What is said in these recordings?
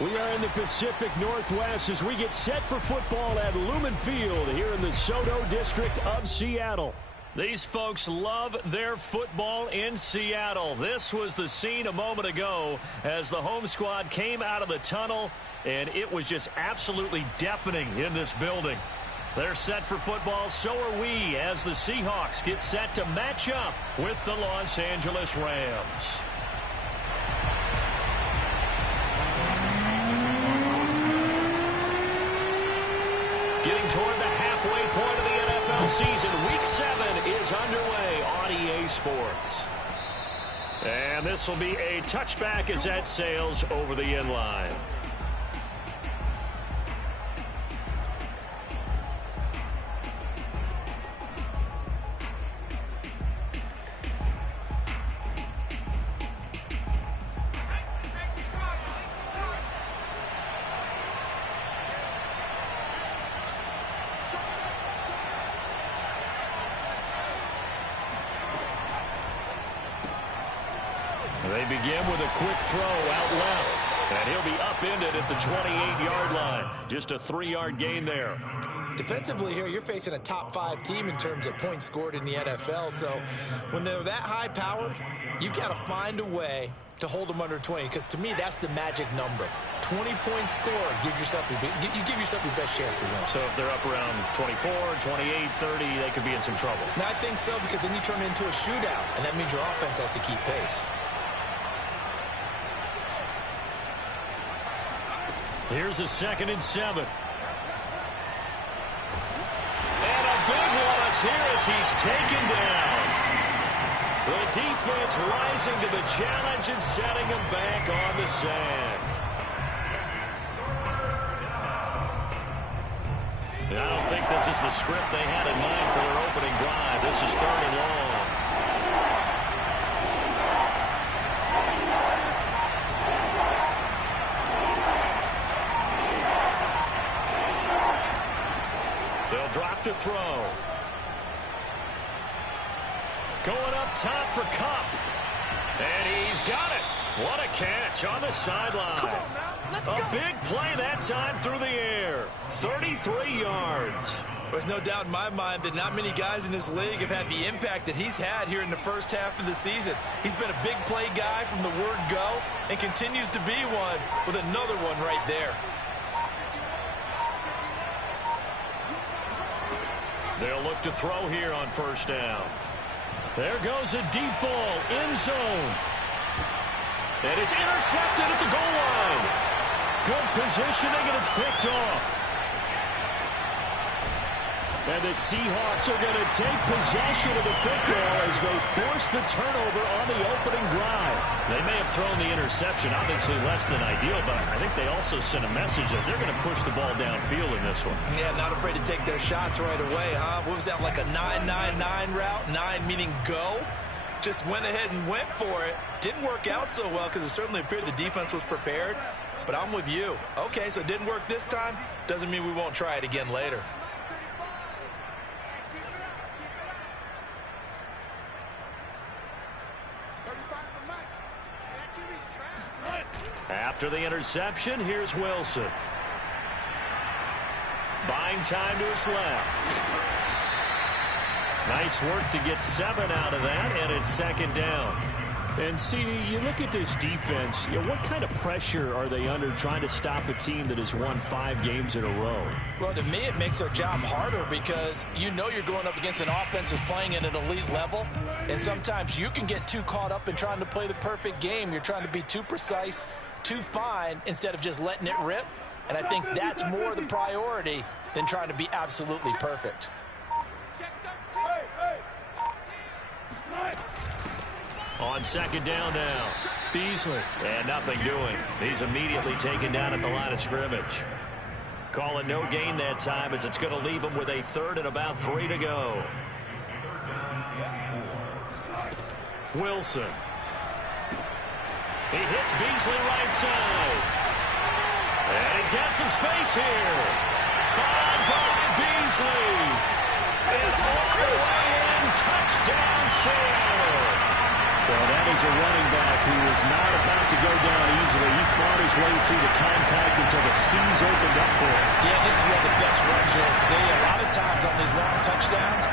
We are in the Pacific Northwest as we get set for football at Lumen Field here in the Soto District of Seattle. These folks love their football in Seattle. This was the scene a moment ago as the home squad came out of the tunnel, and it was just absolutely deafening in this building. They're set for football, so are we, as the Seahawks get set to match up with the Los Angeles Rams. Getting toward the halfway point of the NFL season, Week 7 is underway on EA Sports. And this will be a touchback as that sails over the end line. They begin with a quick throw out left, and he'll be upended at the 28-yard line. Just a 3-yard gain there. Defensively here, you're facing a top-5 team in terms of points scored in the NFL, so when they're that high-powered, you've got to find a way to hold them under 20, because to me, that's the magic number. 20-point score gives yourself you give yourself your best chance to win. So if they're up around 24, 28, 30, they could be in some trouble. I think so, because then you turn it into a shootout, and that means your offense has to keep pace. Here's a 2nd and 7. And a big loss here as he's taken down. The defense rising to the challenge and setting him back on the sand. I don't think this is the script they had in mind for their opening drive. This is 3rd and long. Drop to throw. Going up top for Cup. And he's got it. What a catch on the sideline. A big play that time through the air. 33 yards. There's no doubt in my mind that not many guys in this league have had the impact that he's had here in the first half of the season. He's been a big play guy from the word go and continues to be one with another one right there. They'll look to throw here on 1st down. There goes a deep ball, end zone. And it's intercepted at the goal line. Good positioning, and it's picked off. And the Seahawks are going to take possession of the football as they force the turnover on the opening drive. They may have thrown the interception, obviously less than ideal, but I think they also sent a message that they're going to push the ball downfield in this one. Yeah, not afraid to take their shots right away, huh? What was that, like a 9-9-9 route? 9 meaning go? Just went ahead and went for it. Didn't work out so well because it certainly appeared the defense was prepared. But I'm with you. Okay, so it didn't work this time. Doesn't mean we won't try it again later. After the interception, here's Wilson. Buying time to his left. Nice work to get 7 out of that, and it's 2nd down. And, CD, you look at this defense, what kind of pressure are they under trying to stop a team that has won 5 games in a row? Well, to me, it makes their job harder because you know you're going up against an offense that's playing at an elite level, and sometimes you can get too caught up in trying to play the perfect game. You're trying to be too precise, too fine, instead of just letting it rip. And I think that's more the priority than trying to be absolutely perfect. On 2nd down now, Beasley. And nothing doing. He's immediately taken down at the line of scrimmage. Call it no gain that time as it's going to leave him with a 3rd and about 3 to go. Wilson. He hits Beasley right side. And he's got some space here. By Beasley. Is all the way in. Touchdown, Seattle. Well, that is a running back who is not about to go down easily. He fought his way through the contact until the seas opened up for him. Yeah, this is one of the best runs you'll see. A lot of times on these long touchdowns,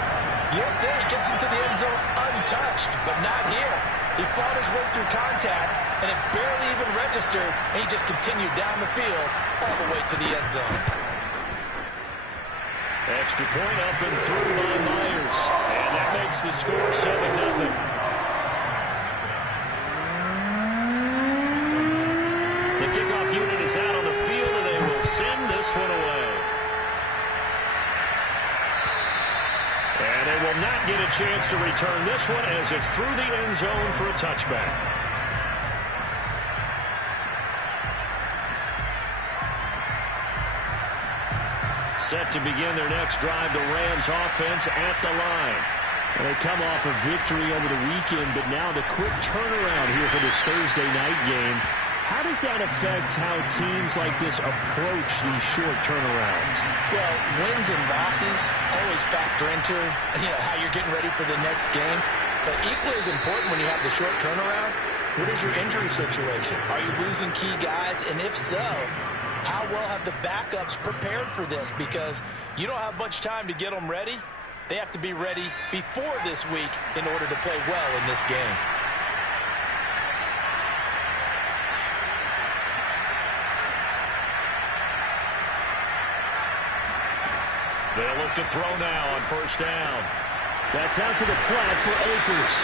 you'll see he gets into the end zone untouched, but not here. He fought his way through contact, and it barely even registered, and he just continued down the field all the way to the end zone. Extra point up and through by Myers, and that makes the score 7-0. The kickoff unit is out on the field, and they will send this one away. And they will not get a chance to return this one as it's through the end zone for a touchback. Set to begin their next drive, the Rams offense at the line. And they come off a victory over the weekend, but now the quick turnaround here for this Thursday night game. How does that affect how teams like this approach these short turnarounds? Well, wins and losses always factor into, how you're getting ready for the next game. But equally as important when you have the short turnaround, what is your injury situation? Are you losing key guys? And if so, how well have the backups prepared for this? Because you don't have much time to get them ready. They have to be ready before this week in order to play well in this game. They'll look to throw now on first down. That's out to the flat for Akers.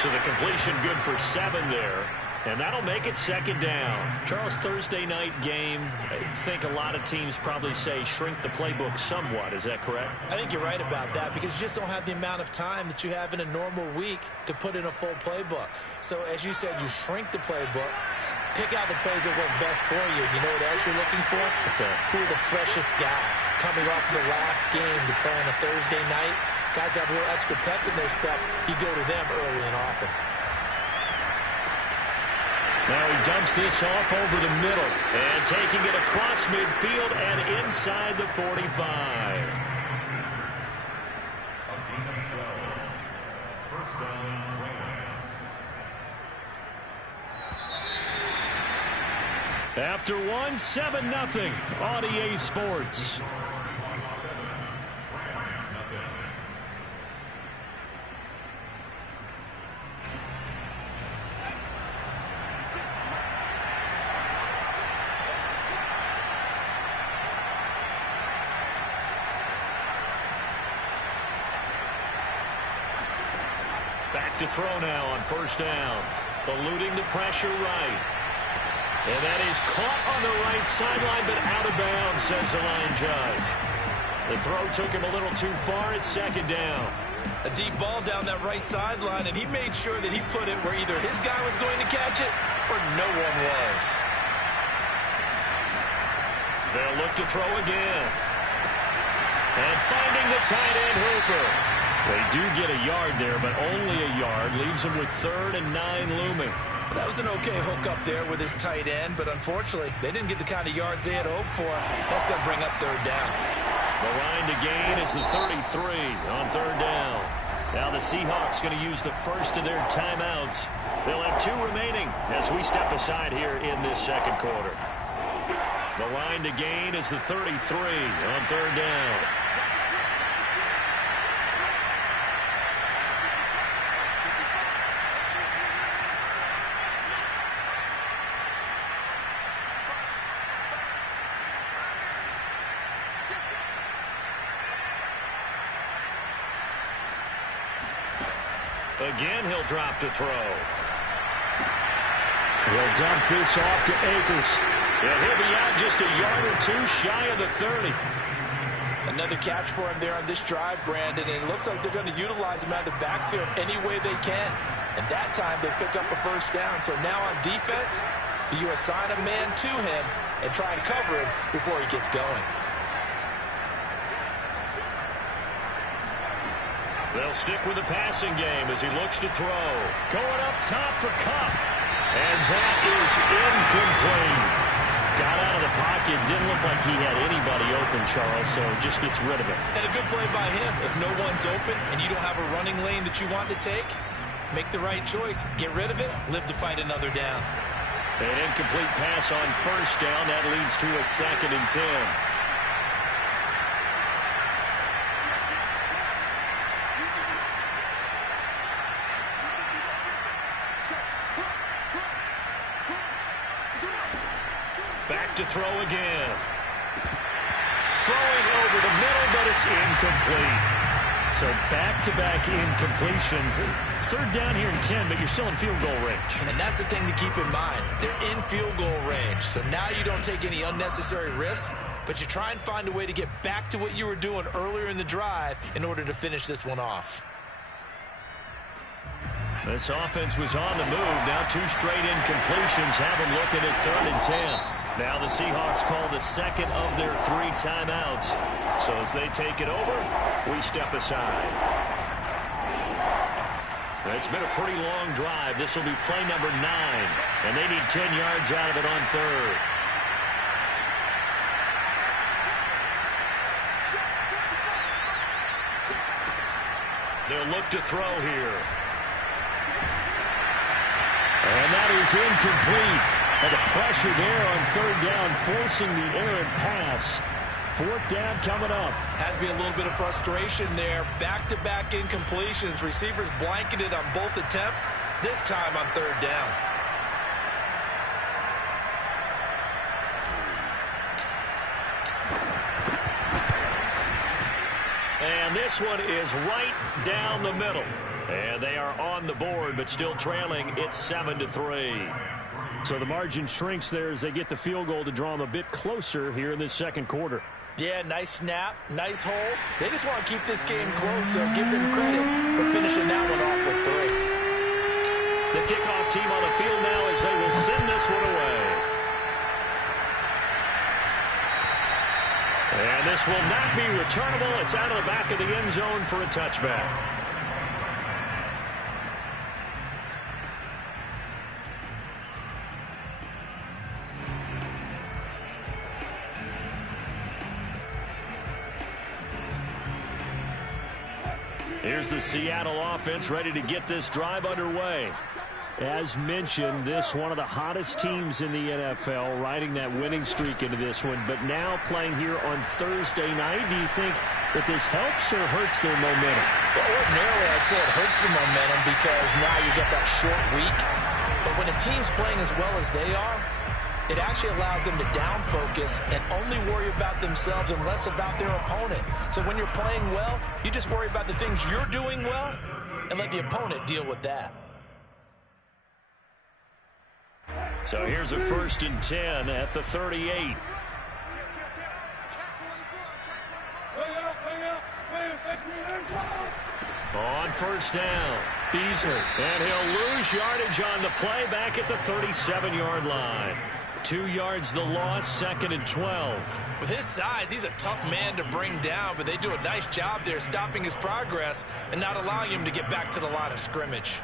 So the completion good for 7 there. And that'll make it second down. Charles, Thursday night game, I think a lot of teams probably say shrink the playbook somewhat. Is that correct? I think you're right about that because you just don't have the amount of time that you have in a normal week to put in a full playbook. So as you said, you shrink the playbook, pick out the plays that work best for you. You know what else you're looking for? What's that? Who are the freshest guys coming off the last game to play on a Thursday night? Guys have a little extra pep in their step. You go to them early and often. Now he dumps this off over the middle and taking it across midfield and inside the 45. First down, Rams. After 7-0 on EA Sports. Back to throw now on first down. Eluding the pressure right. And that is caught on the right sideline, but out of bounds, says the line judge. The throw took him a little too far. It's second down. A deep ball down that right sideline, and he made sure that he put it where either his guy was going to catch it or no one was. They'll look to throw again. And finding the tight end, Hooper. They do get a yard there, but only a yard. Leaves them with 3rd and 9 looming. That was an okay hook up there with his tight end, but unfortunately, they didn't get the kind of yards they had hoped for. That's going to bring up 3rd down. The line to gain is the 33 on 3rd down. Now the Seahawks going to use the first of their timeouts. They'll have 2 remaining as we step aside here in this second quarter. The line to gain is the 33 on 3rd down. Again, he'll drop to throw. He'll dump this off to Akers. And he'll be out just a yard or 2 shy of the 30. Another catch for him there on this drive, Brandon, and it looks like they're going to utilize him out of the backfield any way they can. And that time, they pick up a first down. So now on defense, do you assign a man to him and try and cover him before he gets going? They'll stick with the passing game as he looks to throw. Going up top for Kupp. And that is incomplete. Got out of the pocket. Didn't look like he had anybody open, Charles, so just gets rid of it. And a good play by him. If no one's open and you don't have a running lane that you want to take, Make the right choice. Get rid of it. Live to fight another down. An incomplete pass on first down. That leads to a 2nd and 10. Back to throw again. Throwing over the middle, but it's incomplete. So back-to-back incompletions. 3rd down here and 10, but you're still in field goal range. And that's the thing to keep in mind. They're in field goal range. So now you don't take any unnecessary risks, but you try and find a way to get back to what you were doing earlier in the drive in order to finish this one off. This offense was on the move. Now 2 straight incompletions have them looking at 3rd and 10. Now the Seahawks call the 2nd of their 3 timeouts. So as they take it over, we step aside. It's been a pretty long drive. This will be play number 9. And they need 10 yards out of it on 3rd. They'll look to throw here. And that is incomplete. And the pressure there on 3rd down, forcing the errant pass. 4th down coming up. Has to be a little bit of frustration there. Back-to-back incompletions. Receivers blanketed on both attempts, this time on 3rd down. And this one is right down the middle. And they are on the board, but still trailing. It's 7-3. So the margin shrinks there as they get the field goal to draw them a bit closer here in this 2nd quarter. Yeah, nice snap, nice hold. They just want to keep this game close, so give them credit for finishing that one off with 3. The kickoff team on the field now as they will send this one away. And this will not be returnable. It's out of the back of the end zone for a touchback. Here's the Seattle offense ready to get this drive underway. As mentioned, this one of the hottest teams in the NFL, riding that winning streak into this one, but now playing here on Thursday night. Do you think that this helps or hurts their momentum? Well, ordinarily, I'd say it hurts the momentum because now you get that short week. But when a team's playing as well as they are, it actually allows them to down focus and only worry about themselves and less about their opponent. So when you're playing well, you just worry about the things you're doing well and let the opponent deal with that. So here's a 1st and 10 at the 38. On 1st down, Beasley, and he'll lose yardage on the play back at the 37-yard line. 2 yards the loss, 2nd and 12. With his size, he's a tough man to bring down, but they do a nice job there stopping his progress and not allowing him to get back to the line of scrimmage.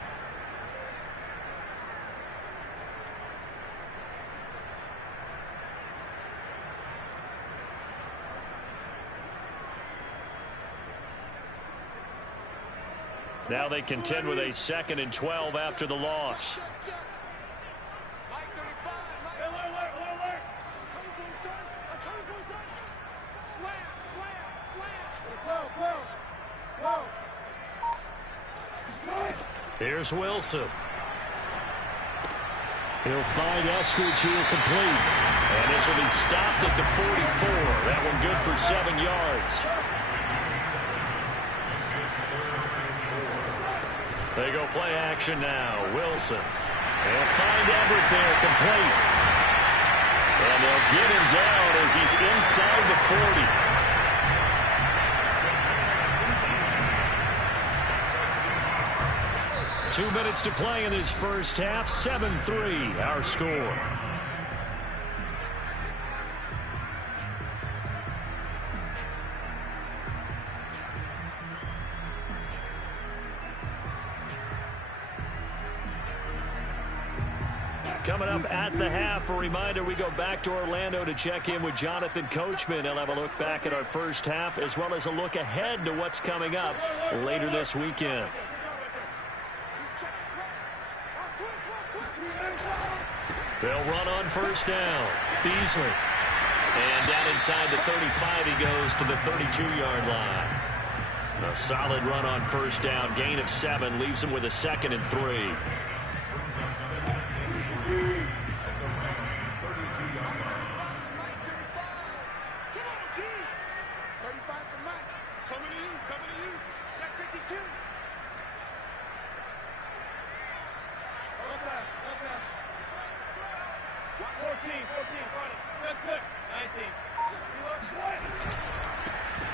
Now they contend with a 2nd and 12 after the loss. Here's Wilson. He'll find Eskridge here complete. And this will be stopped at the 44. That one good for 7 yards. They go play action now. Wilson. They'll find Everett there complete. And they'll get him down as he's inside the 40. 2 minutes to play in this first half. 7-3 our score. Coming up at the half, a reminder, we go back to Orlando to check in with Jonathan Coachman. He'll have a look back at our first half as well as a look ahead to what's coming up later this weekend. Check They'll run on first down. Beasley. And down inside the 35, he goes to the 32-yard line. A solid run on first down. Gain of 7 leaves him with a 2nd and 3.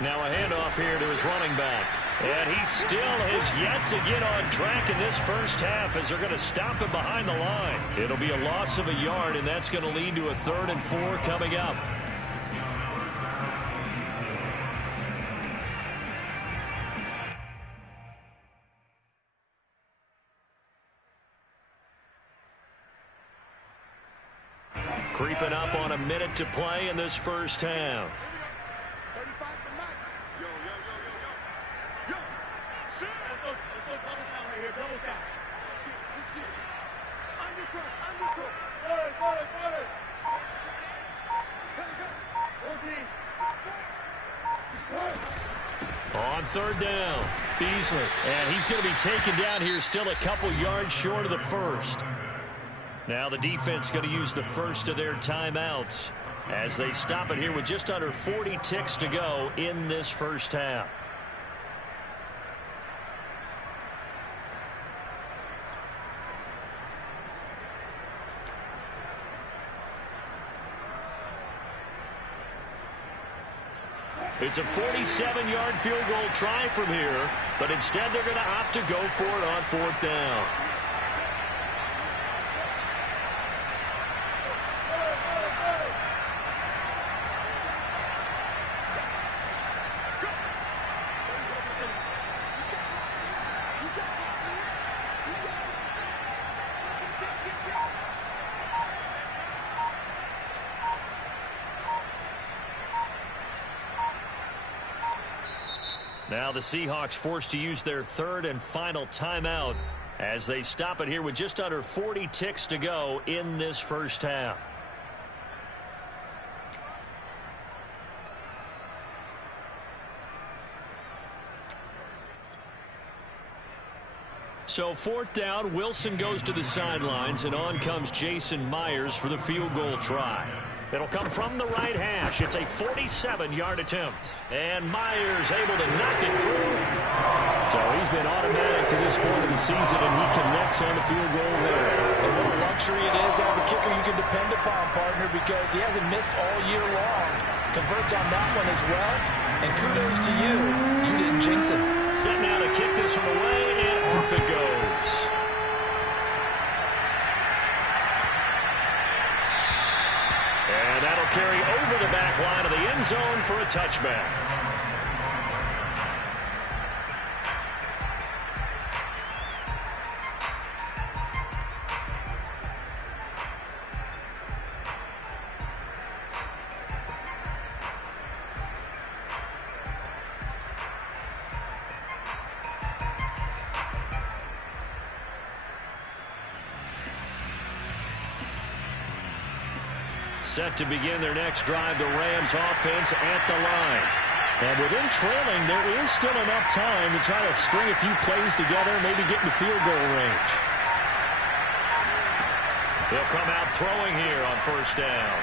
Now a handoff here to his running back. And he still has yet to get on track in this first half as they're going to stop him behind the line. It'll be a loss of a yard, and that's going to lead to a 3rd and 4 coming up. Creeping up on a minute to play in this first half. On 3rd down, Beasley. And he's going to be taken down here, still a couple yards short of the first. Now the defense going to use the first of their timeouts as they stop it here with just under 40 ticks to go in this first half. It's a 47-yard field goal try from here, but instead they're going to opt to go for it on 4th down. Now the Seahawks forced to use their 3rd and final timeout as they stop it here with just under 40 ticks to go in this first half. So 4th down, Wilson goes to the sidelines, and on comes Jason Myers for the field goal try. It'll come from the right hash. It's a 47-yard attempt. And Myers able to knock it through. So he's been automatic to this point of the season, and he connects on the field goal there. And what a luxury it is to have a kicker you can depend upon, partner, because he hasn't missed all year long. Converts on that one as well. And kudos to you. You didn't jinx it. Set now to kick this one away, and off it goes. And that'll carry over the back line of the end zone for a touchback. Set to begin their next drive, the Rams offense at the line. And with them trailing, there is still enough time to try to string a few plays together, maybe get into field goal range. They'll come out throwing here on first down.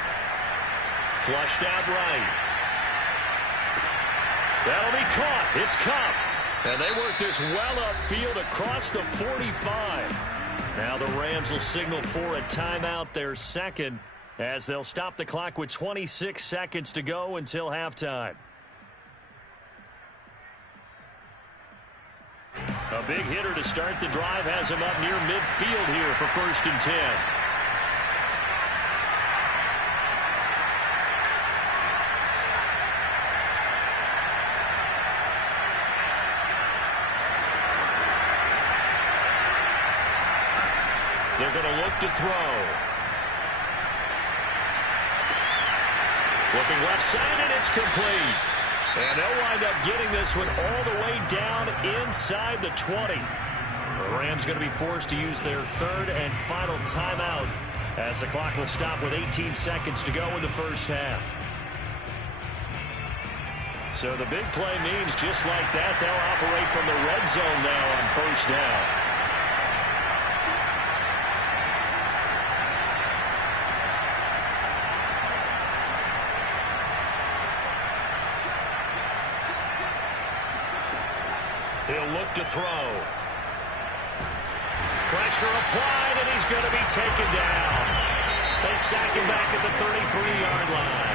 Flushed out right. That'll be caught. It's Cup. And they work this well upfield across the 45. Now the Rams will signal for a timeout, their second, as they'll stop the clock with 26 seconds to go until halftime. A big hitter to start the drive has him up near midfield here for 1st and 10. They're going to look to throw. Looking left side, and it's complete. And they'll wind up getting this one all the way down inside the 20. The Rams going to be forced to use their 3rd and final timeout As the clock will stop with 18 seconds to go in the first half. So the big play means just like that, they'll operate from the red zone now on first down. He'll look to throw. Pressure applied, and he's going to be taken down. They sack him back at the 33-yard line.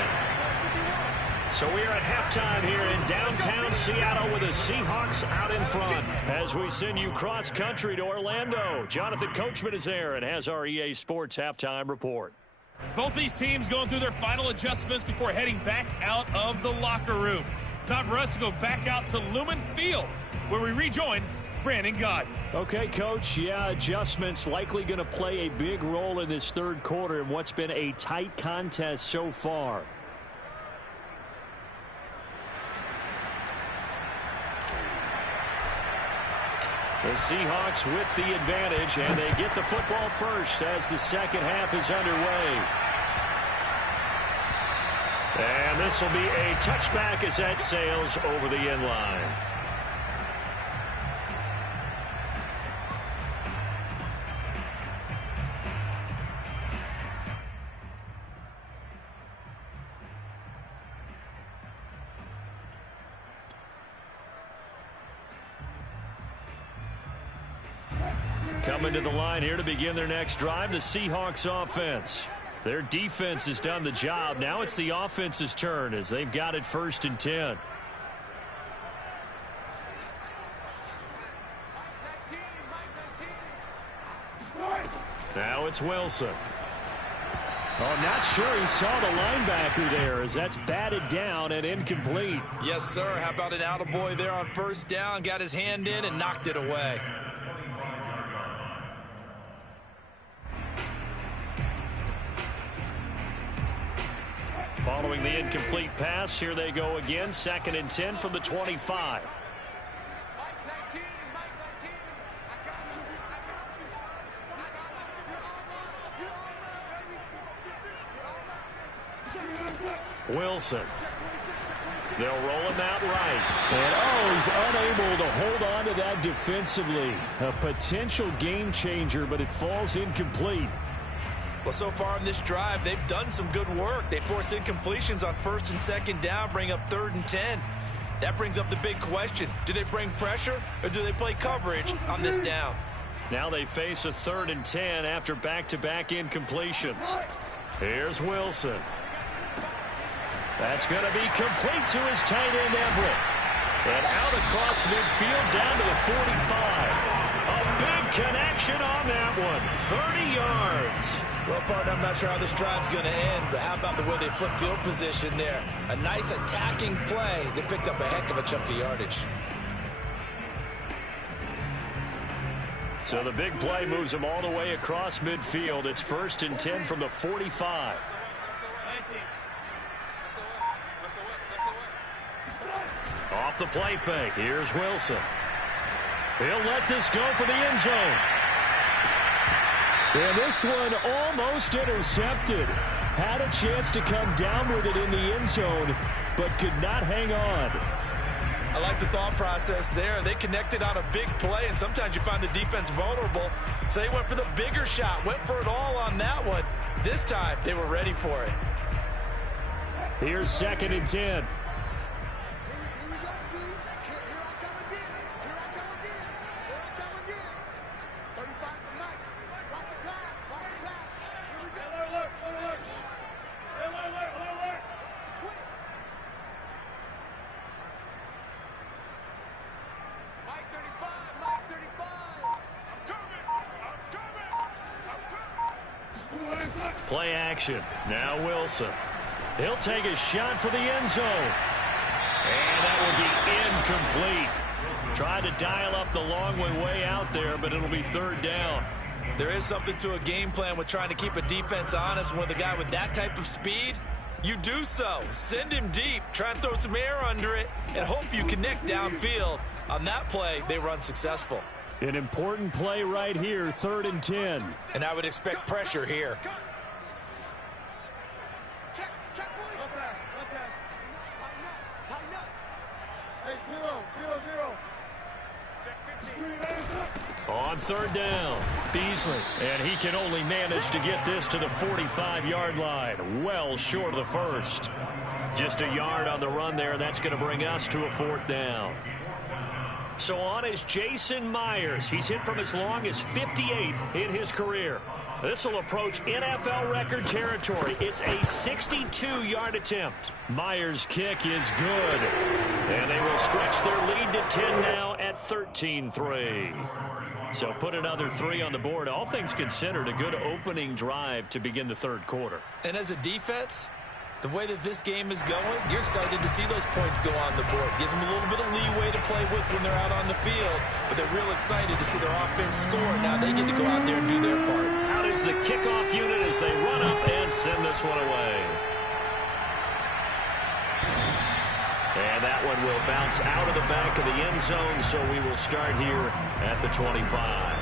So we are at halftime here in downtown Seattle with the Seahawks out in front. As we send you cross-country to Orlando, Jonathan Coachman is there and has our EA Sports halftime report. Both these teams going through their final adjustments before heading back out of the locker room. Time for us to go back out to Lumen Field, where we rejoin Brandon Gott. Okay, Coach. Yeah, adjustments likely going to play a big role in this third quarter in what's been a tight contest so far. The Seahawks with the advantage, and they get the football first as the second half is underway. And this will be a touchback as that sails over the end line. Coming to the line here to begin their next drive, the Seahawks offense. Their defense has done the job. Now it's the offense's turn as they've got it 1st and 10. Now it's Wilson. Oh, not sure he saw the linebacker there as that's batted down and incomplete. Yes, sir. How about an attaboy there on first down? Got his hand in and knocked it away. Following the incomplete pass, here they go again. 2nd and 10 from the 25. Wilson. They'll roll him out right. And, he's unable to hold on to that defensively. A potential game changer, but it falls incomplete. Well, so far in this drive, they've done some good work. They force incompletions on 1st and 2nd down, bring up 3rd and 10. That brings up the big question. Do they bring pressure or do they play coverage on this down? Now they face a 3rd and 10 after back-to-back incompletions. Here's Wilson. That's going to be complete to his tight end, Everett. And out across midfield down to the 45. A big connection on that one. 30 yards. Well, partner, I'm not sure how this drive's going to end, but how about the way they flip field position there? A nice attacking play. They picked up a heck of a chunk of yardage. So the big play moves them all the way across midfield. It's 1st and 10 from the 45. Off the play fake. Here's Wilson. He'll let this go for the end zone. And this one almost intercepted. Had a chance to come down with it in the end zone, but could not hang on. I like the thought process there. They connected on a big play, and sometimes you find the defense vulnerable. So they went for the bigger shot, went for it all on that one. This time, they were ready for it. Here's 2nd and 10. Play action. Now Wilson. He'll take a shot for the end zone. And that will be incomplete. Tried to dial up the long way out there, but it'll be 3rd down. There is something to a game plan with trying to keep a defense honest. With a guy with that type of speed, you do so. Send him deep. Try and throw some air under it and hope you connect downfield. On that play, they were unsuccessful. An important play right here, 3rd and 10. And I would expect pressure here. On 3rd down, Beasley. And he can only manage to get this to the 45-yard line. Well short of the first. Just a yard on the run there. That's going to bring us to a 4th down. So on is Jason Myers. He's hit from as long as 58 in his career. This will approach NFL record territory. It's a 62-yard attempt. Myers' kick is good. And they will stretch their lead to 10 now at 13-3. So put another 3 on the board. All things considered, a good opening drive to begin the 3rd quarter. And as a defense, the way that this game is going, you're excited to see those points go on the board. Gives them a little bit of leeway to play with when they're out on the field, but they're real excited to see their offense score. Now they get to go out there and do their part. Out is the kickoff unit as they run up and send this one away. And that one will bounce out of the back of the end zone, so we will start here at the 25.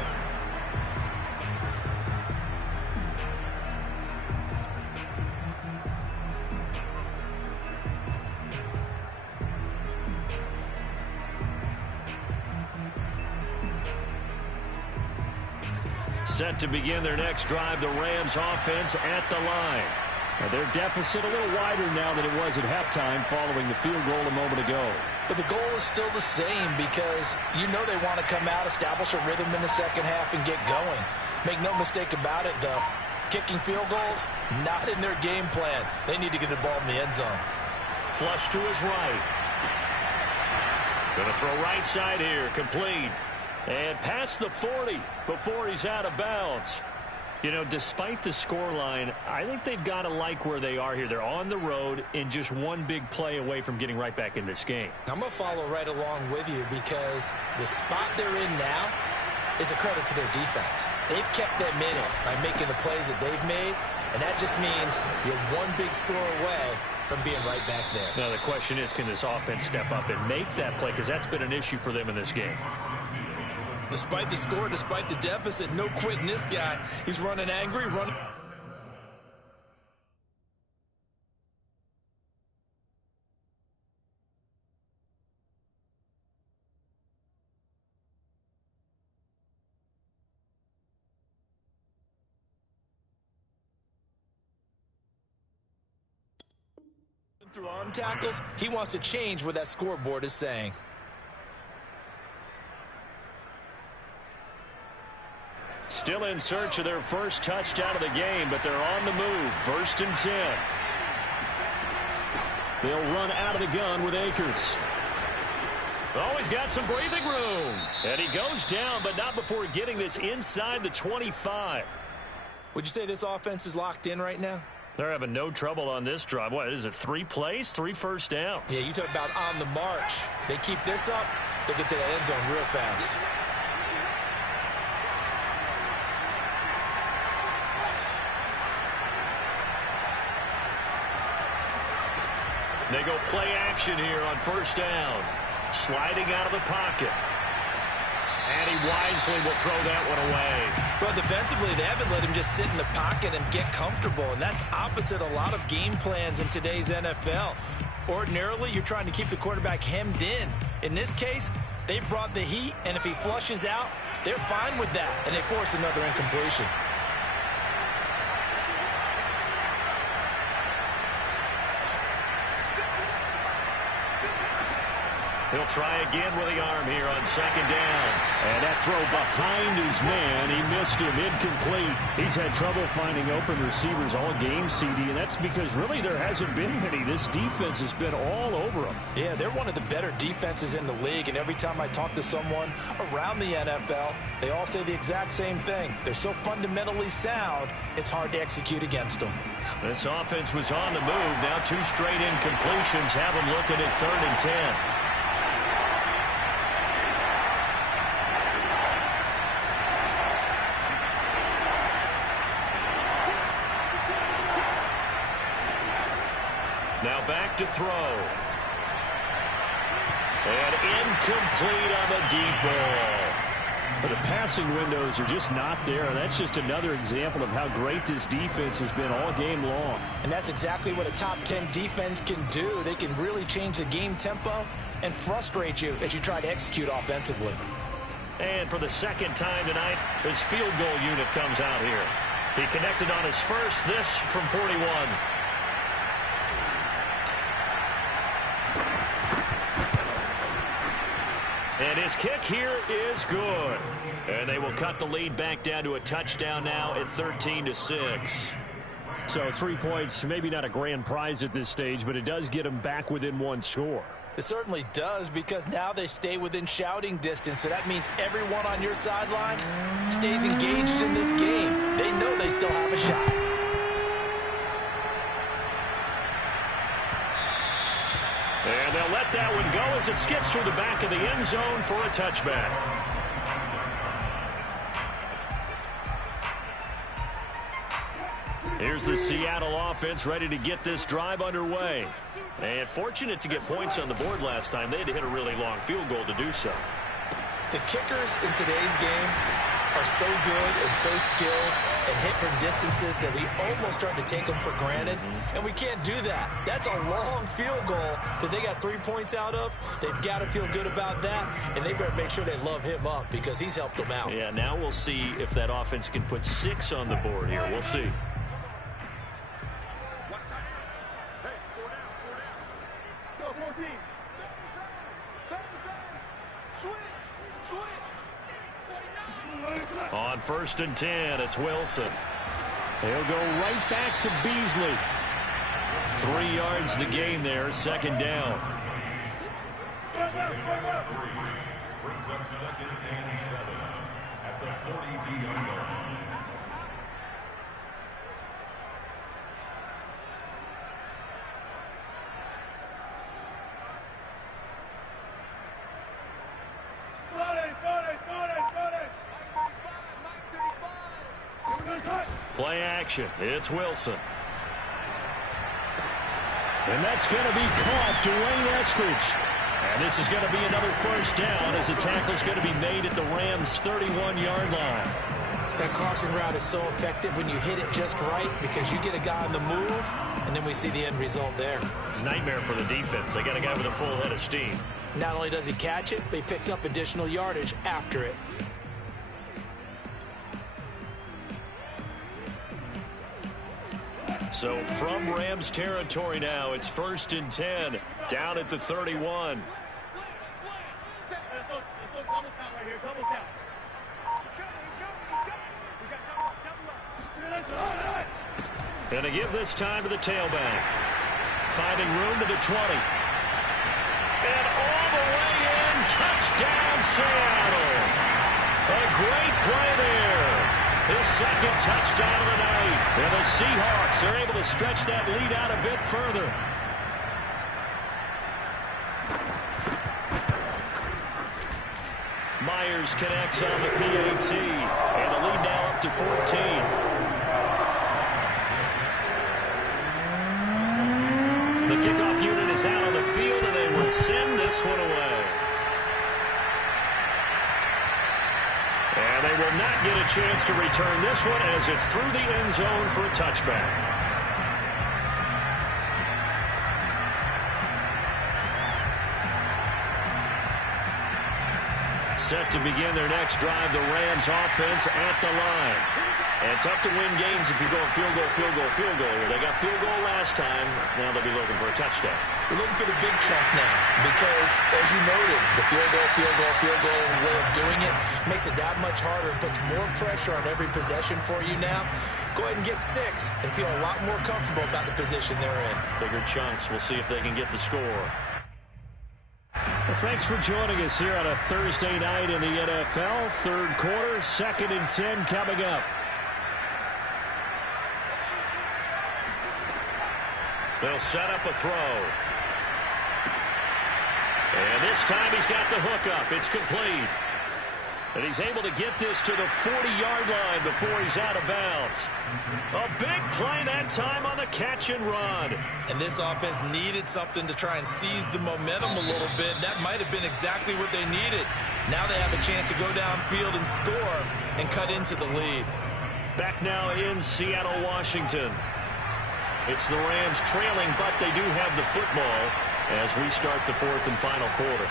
Set to begin their next drive, the Rams offense at the line. Now their deficit a little wider now than it was at halftime following the field goal a moment ago. But the goal is still the same because you know they want to come out, establish a rhythm in the second half, and get going. Make no mistake about it, though. Kicking field goals, not in their game plan. They need to get the ball in the end zone. Flush to his right. Going to throw right side here, complete. And past the 40 before he's out of bounds. You know, despite the scoreline, I think they've got to like where they are here. They're on the road and just one big play away from getting right back in this game. I'm going to follow right along with you because the spot they're in now is a credit to their defense. They've kept them in it by making the plays that they've made, and that just means you're one big score away from being right back there. Now the question is, can this offense step up and make that play? Because that's been an issue for them in this game. Despite the score, despite the deficit, no quitting this guy. He's running angry, running. Through arm tackles, he wants to change what that scoreboard is saying. Still in search of their first touchdown of the game, but they're on the move. 1st and 10. They'll run out of the gun with Akers. Oh, he's got some breathing room. And he goes down, but not before getting this inside the 25. Would you say this offense is locked in right now? They're having no trouble on this drive. What is it, 3 plays, 3 first downs? Yeah, you talk about on the march. They keep this up, they'll get to that end zone real fast. They go play action here on 1st down. Sliding out of the pocket. And he wisely will throw that one away. Well, defensively, they haven't let him just sit in the pocket and get comfortable, and that's opposite a lot of game plans in today's NFL. Ordinarily, you're trying to keep the quarterback hemmed in. In this case, they brought the heat, and if he flushes out, they're fine with that, and they force another incompletion. He'll try again with the arm here on 2nd down. And that throw behind his man. He missed him, incomplete. He's had trouble finding open receivers all game, CD, and that's because really there hasn't been many. This defense has been all over them. Yeah, they're one of the better defenses in the league, and every time I talk to someone around the NFL, they all say the exact same thing. They're so fundamentally sound, it's hard to execute against them. This offense was on the move. Now 2 straight incompletions have them looking at 3rd and 10. Now back to throw. And incomplete on the deep ball. But the passing windows are just not there. That's just another example of how great this defense has been all game long. And that's exactly what a top 10 defense can do. They can really change the game tempo and frustrate you as you try to execute offensively. And for the second time tonight, his field goal unit comes out here. He connected on his first, this from 41. And his kick here is good. And they will cut the lead back down to a touchdown now at 13-6. So 3 points, maybe not a grand prize at this stage, but it does get them back within one score. It certainly does, because now they stay within shouting distance. So that means everyone on your sideline stays engaged in this game. They know they still have a shot. And they'll let that one go as it skips through the back of the end zone for a touchback. Here's the Seattle offense ready to get this drive underway. And fortunate to get points on the board last time. They had to hit a really long field goal to do so. The kickers in today's game are so good and so skilled and hit from distances that we almost start to take them for granted. And we can't do that. That's a long field goal that they got 3 points out of. They've got to feel good about that, and they better make sure they love him up because he's helped them out. Yeah, now we'll see if that offense can put 6 on the board here. We'll see. On 1st and 10, it's Wilson. He'll go right back to Beasley. 3 yards the gain there, 2nd down. Brings up 2nd and 7 at the 42-yard line. Play action. It's Wilson. And that's going to be caught. Dwayne Eskridge. And this is going to be another 1st down as the tackle's going to be made at the Rams' 31-yard line. That crossing route is so effective when you hit it just right because you get a guy on the move, and then we see the end result there. It's a nightmare for the defense. They got a guy with a full head of steam. Not only does he catch it, but he picks up additional yardage after it. So from Rams territory now, it's 1st and 10, down at the 31. Going to give this time to the tailback. Finding room to the 20. And all the way in, touchdown Seattle. A great play there. His 2nd touchdown of the night. And the Seahawks are able to stretch that lead out a bit further. Myers connects on the PAT. And the lead now up to 14. The kickoff unit is out on the field, and they will send this one away. And they will not get a chance to return this one as it's through the end zone for a touchback. Set to begin their next drive, the Rams offense at the line. And tough to win games if you're going field goal, field goal, field goal. They got field goal last time. Now they'll be looking for a touchdown. They're looking for the big chunk now because, as you noted, the field goal way of doing it makes it that much harder and puts more pressure on every possession for you now. Go ahead and get 6 and feel a lot more comfortable about the position they're in. Bigger chunks. We'll see if they can get the score. Well, thanks for joining us here on a Thursday night in the NFL. 3rd quarter, 2nd and 10 coming up. They'll set up a throw. And this time he's got the hook up. It's complete. And he's able to get this to the 40-yard line before he's out of bounds. A big play that time on the catch and run. And this offense needed something to try and seize the momentum a little bit. That might have been exactly what they needed. Now they have a chance to go downfield and score and cut into the lead. Back now in Seattle, Washington. It's the Rams trailing, but they do have the football as we start the fourth and final quarter.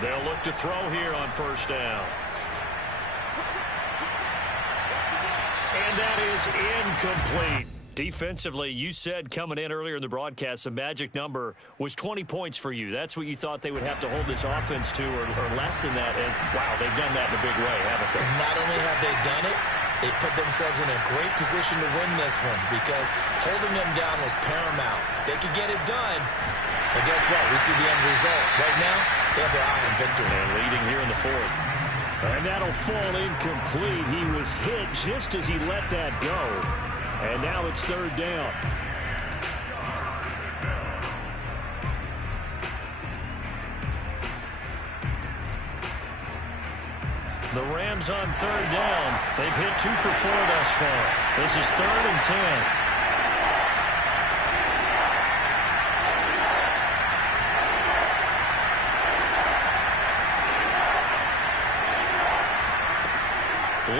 They'll look to throw here on first down. And that is incomplete. Defensively, you said coming in earlier in the broadcast, the magic number was 20 points for you. That's what you thought they would have to hold this offense to, or less than that. And, wow, they've done that in a big way, haven't they? And not only have they done it, they put themselves in a great position to win this one because holding them down was paramount. If they could get it done, well, guess what? We see the end result. Right now, they have their eye on victory. And leading here in the fourth. And that'll fall incomplete. He was hit just as he let that go. And now it's third down. The Rams on third down. They've hit 2 for 4 thus far. This is 3rd and 10.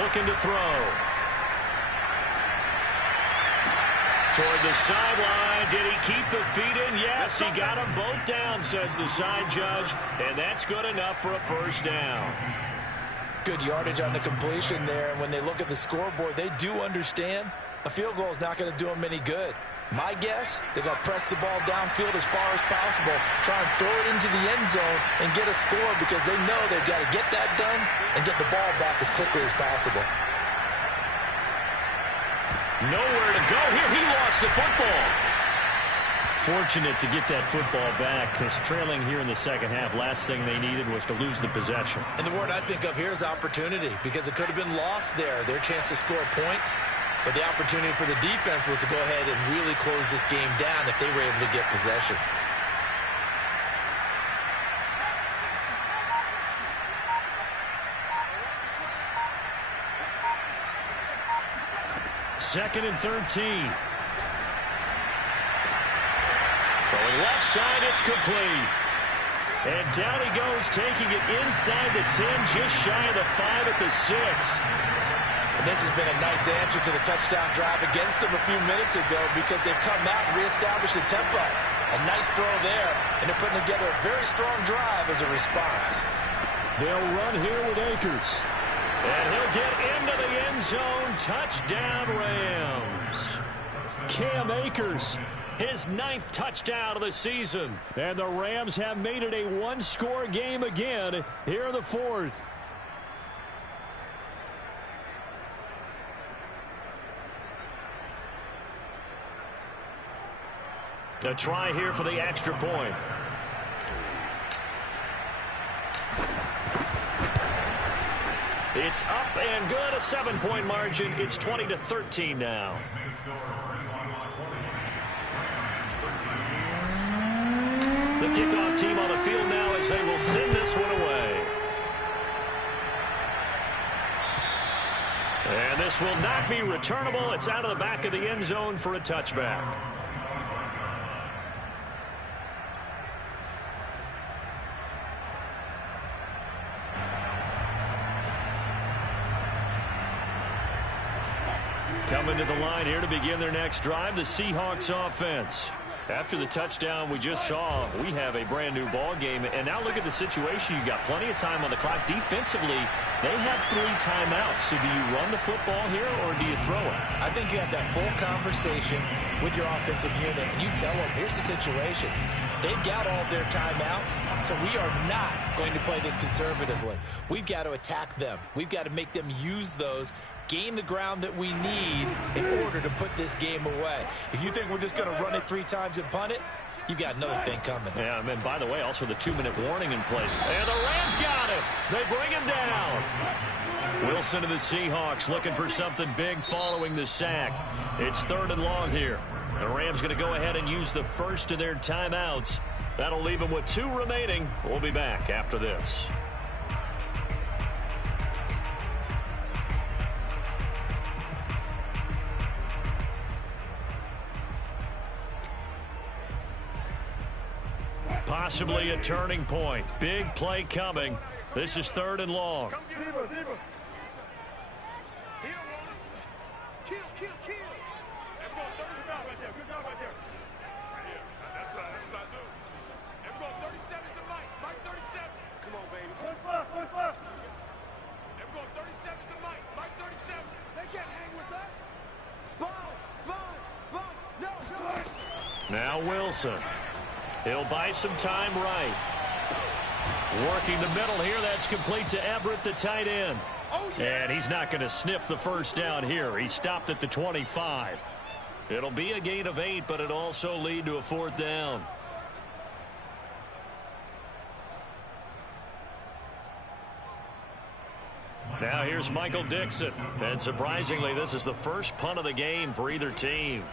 Looking to throw. Toward the sideline. Did he keep the feet in? Yes, he got them both down, says the side judge. And that's good enough for a first down. Good yardage on the completion there. And when they look at the scoreboard, they do understand a field goal is not going to do them any good. My guess, they're going to press the ball downfield as far as possible, try and throw it into the end zone and get a score because they know they've got to get that done and get the ball back as quickly as possible. Nowhere to go here. He lost the football. Fortunate to get that football back because trailing here in the second half, last thing they needed was to lose the possession. And the word I think of here is opportunity because it could have been lost there. Their chance to score points. But the opportunity for the defense was to go ahead and really close this game down if they were able to get possession. Second and 13. Throwing left side, it's complete. And down he goes, taking it inside the 10, just shy of the 5 at the 6. And this has been a nice answer to the touchdown drive against them a few minutes ago because they've come out and reestablished the tempo. A nice throw there, and they're putting together a very strong drive as a response. They'll run here with Akers. And he'll get into the end zone. Touchdown, Rams. Cam Akers, his 9th touchdown of the season. And the Rams have made it a one-score game again here in the fourth. A try here for the extra point. It's up and good, a 7-point margin. It's 20-13 now. The kickoff team on the field now as they will send this one away. And this will not be returnable. It's out of the back of the end zone for a touchback. Coming to the line here to begin their next drive, the Seahawks offense. After the touchdown we just saw, we have a brand new ball game. And now look at the situation. You've got plenty of time on the clock. Defensively, they have 3 timeouts. So do you run the football here or do you throw it? I think you have that full conversation with your offensive unit, and you tell them, here's the situation. They've got all of their timeouts, so we are not going to play this conservatively. We've got to attack them. We've got to make them use those, gain the ground that we need in order to put this game away. If you think we're just going to run it 3 times and punt it, you've got another thing coming. Yeah, and by the way, also the 2-minute warning in place. And the Rams got it. They bring him down. Wilson to the Seahawks looking for something big following the sack. It's 3rd and long here. The Rams going to go ahead and use the first of their timeouts. That'll leave them with 2 remaining. We'll be back after this. Possibly a turning point. Big play coming. This is 3rd and long. Now Wilson. He'll buy some time right. Working the middle here. That's complete to Everett, the tight end. Oh, yeah. And he's not going to sniff the first down here. He stopped at the 25. It'll be a gain of 8, but it'll also lead to a 4th down. Now here's Michael Dixon. And surprisingly, this is the first punt of the game for either team.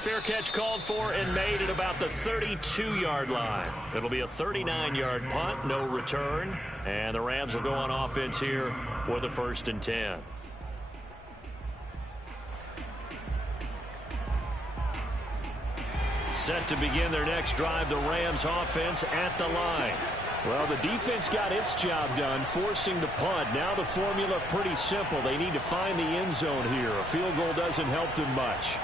Fair catch called for and made at about the 32-yard line. It'll be a 39-yard punt, no return. And the Rams will go on offense here with a 1st and 10. Set to begin their next drive, the Rams offense at the line. Well, the defense got its job done, forcing the punt. Now the formula pretty simple. They need to find the end zone here. A field goal doesn't help them much.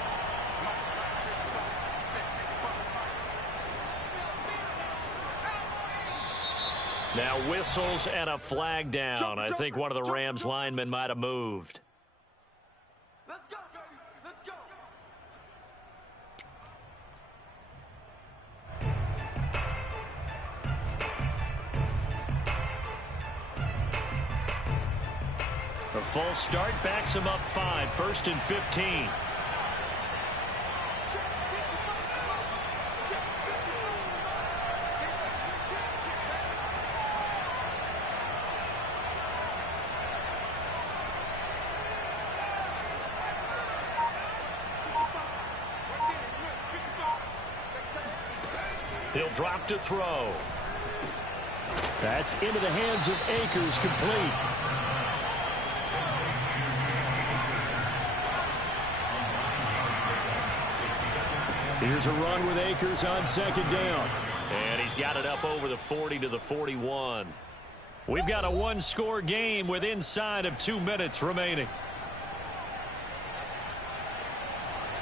Now whistles and a flag down. I think one of the Rams linemen might have moved. Let's go, baby. Let's go. A false start backs him up 5. 1st and 15. He'll drop to throw. That's into the hands of Akers, complete. Here's a run with Akers on 2nd down. And he's got it up over the 40 to the 41. We've got a one-score game with inside of 2 minutes remaining.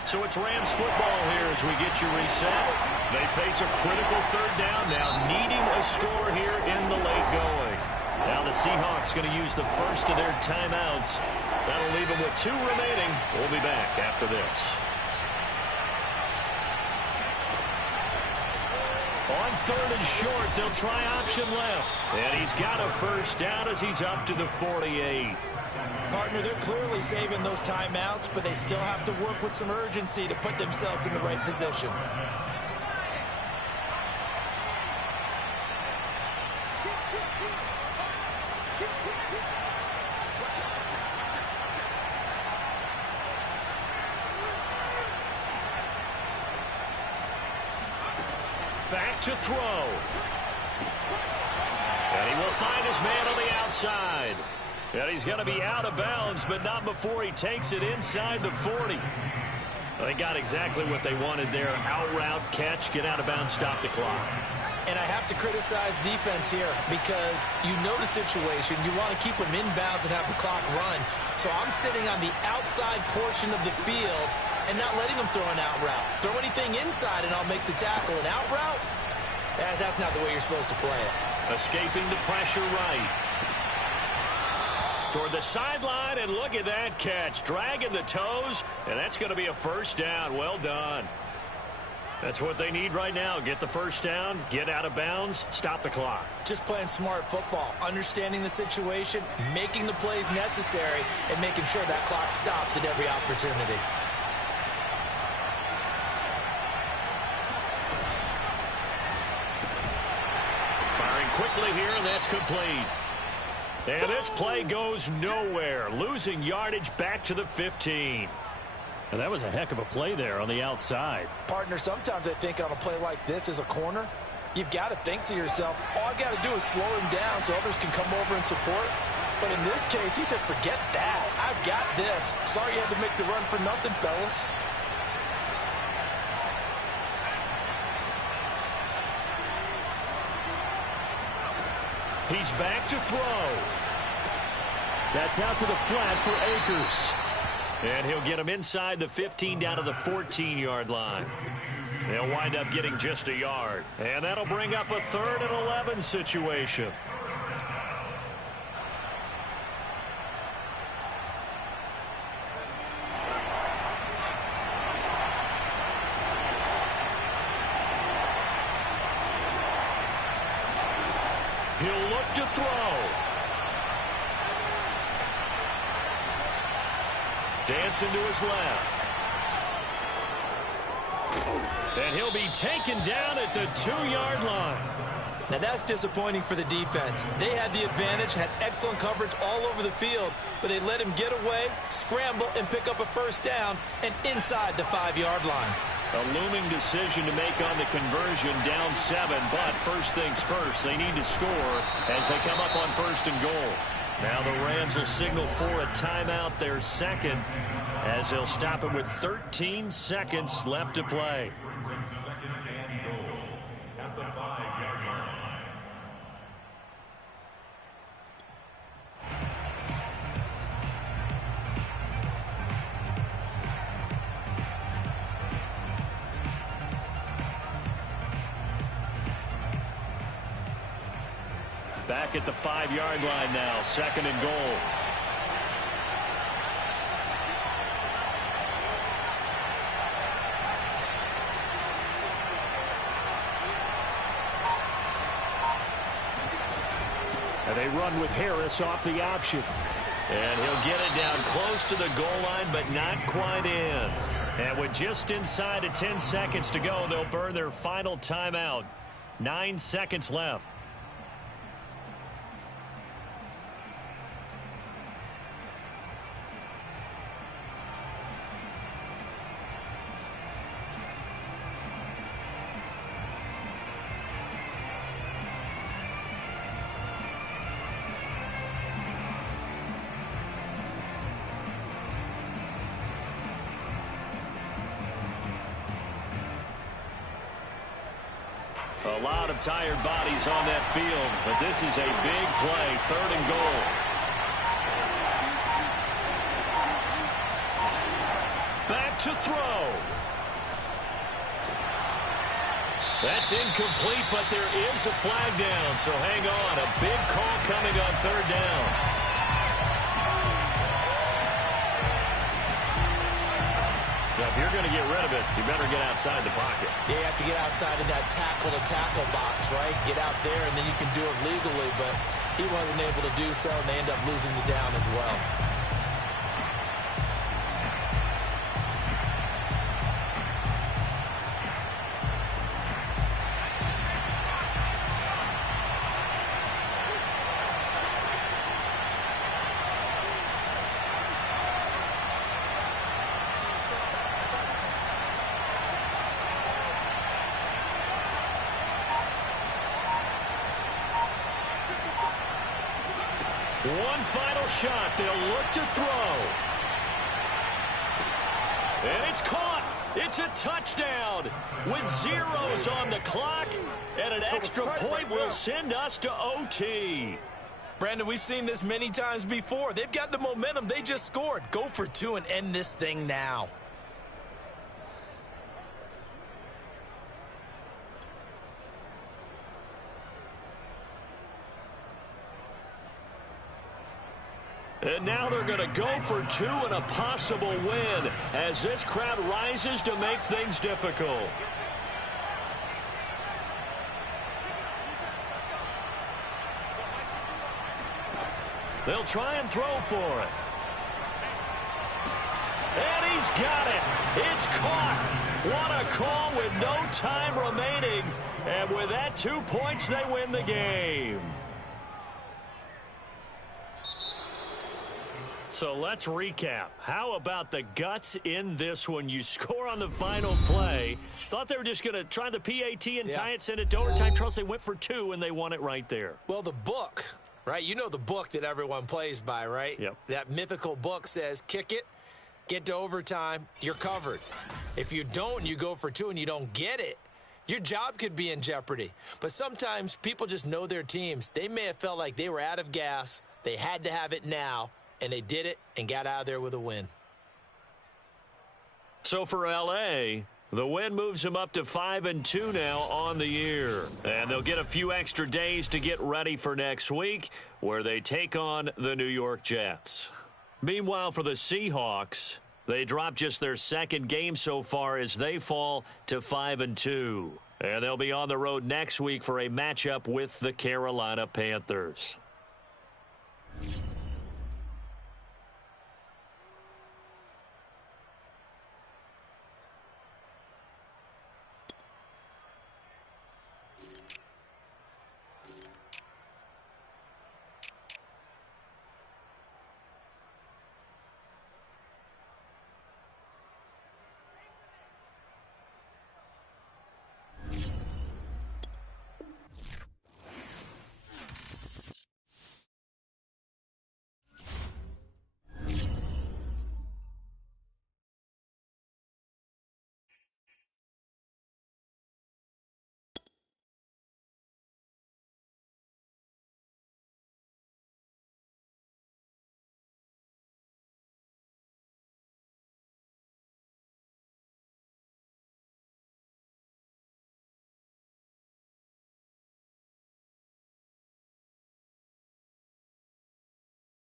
So it's Rams football here as we get you reset. They face a critical 3rd down now, needing a score here in the late going. Now the Seahawks going to use the first of their timeouts. That'll leave them with 2 remaining. We'll be back after this. On 3rd and short, they'll try option left. And he's got a 1st down as he's up to the 48. Partner, they're clearly saving those timeouts, but they still have to work with some urgency to put themselves in the right position. Back to throw. And he will find his man on the outside. And he's going to be out of bounds, but not before he takes it inside the 40. They got exactly what they wanted there. Out route, catch, get out of bounds, stop the clock. And I have to criticize defense here because you know the situation. You want to keep them inbounds and have the clock run. So I'm sitting on the outside portion of the field and not letting them throw an out route. Throw anything inside and I'll make the tackle. An out route? That's not the way you're supposed to play it. Escaping the pressure right. Toward the sideline, and look at that catch. Dragging the toes, and that's going to be a 1st down. Well done. That's what they need right now. Get the 1st down, get out of bounds, stop the clock. Just playing smart football, understanding the situation, making the plays necessary, and making sure that clock stops at every opportunity. Firing quickly here, and that's complete. And this play goes nowhere. Losing yardage back to the 15. And that was a heck of a play there on the outside. Partner, sometimes I think on a play like this as a corner, you've got to think to yourself, all I've got to do is slow him down so others can come over and support. But in this case, he said, forget that. I've got this. Sorry you had to make the run for nothing, fellas. He's back to throw. That's out to the flat for Akers. And he'll get him inside the 15 down to the 14-yard line. They'll wind up getting just a yard. And that'll bring up a 3rd and 11 situation. He'll look to throw. Dancing to his left. And he'll be taken down at the 2-yard line. Now that's disappointing for the defense. They had the advantage, had excellent coverage all over the field, but they let him get away, scramble, and pick up a 1st down and inside the 5-yard line. A looming decision to make on the conversion, down 7, but first things first, they need to score as they come up on 1st and goal. Now the Rams will signal for a timeout, their 2nd, as they'll stop it with 13 seconds left to play. 2nd and goal at the 5-yard line. Back at the 5-yard line now, 2nd and goal. And they run with Harris off the option. And he'll get it down close to the goal line, but not quite in. And with just inside of 10 seconds to go, they'll burn their final timeout. 9 seconds left. A lot of tired bodies on that field, but this is a big play, 3rd and goal. Back to throw. That's incomplete, but there is a flag down, so hang on. A big call coming on 3rd down. Now, if you're going to get rid of it, you better get outside the pocket. Yeah, you have to get outside of that tackle-to-tackle box, right? Get out there, and then you can do it legally, but he wasn't able to do so, and they end up losing the down as well. One final shot. They'll look to throw. And it's caught. It's a touchdown with zeros on the clock. And an extra point will send us to OT. Brandon, we've seen this many times before. They've got the momentum. They just scored. Go for 2 and end this thing now. And now they're going to go for 2 and a possible win as this crowd rises to make things difficult. They'll try and throw for it. And he's got it. It's caught. What a call with no time remaining. And with that 2 points, they win the game. So let's recap. How about the guts in this one? You score on the final play. Thought they were just going to try the PAT and tie it, send it to overtime. Charles, they went for 2, and they won it right there. Well, the book, right? You know the book that everyone plays by, right? Yep. That mythical book says, kick it, get to overtime, you're covered. If you don't, you go for 2 and you don't get it, Your job could be in jeopardy. But sometimes people just know their teams. They may have felt like they were out of gas. They had to have it now, and they did it and got out of there with a win. So for L.A., the win moves them up to 5-2 now on the year. And they'll get a few extra days to get ready for next week, where they take on the New York Jets. Meanwhile, for the Seahawks, they dropped just their second game so far as they fall to 5-2. And they'll be on the road next week for a matchup with the Carolina Panthers.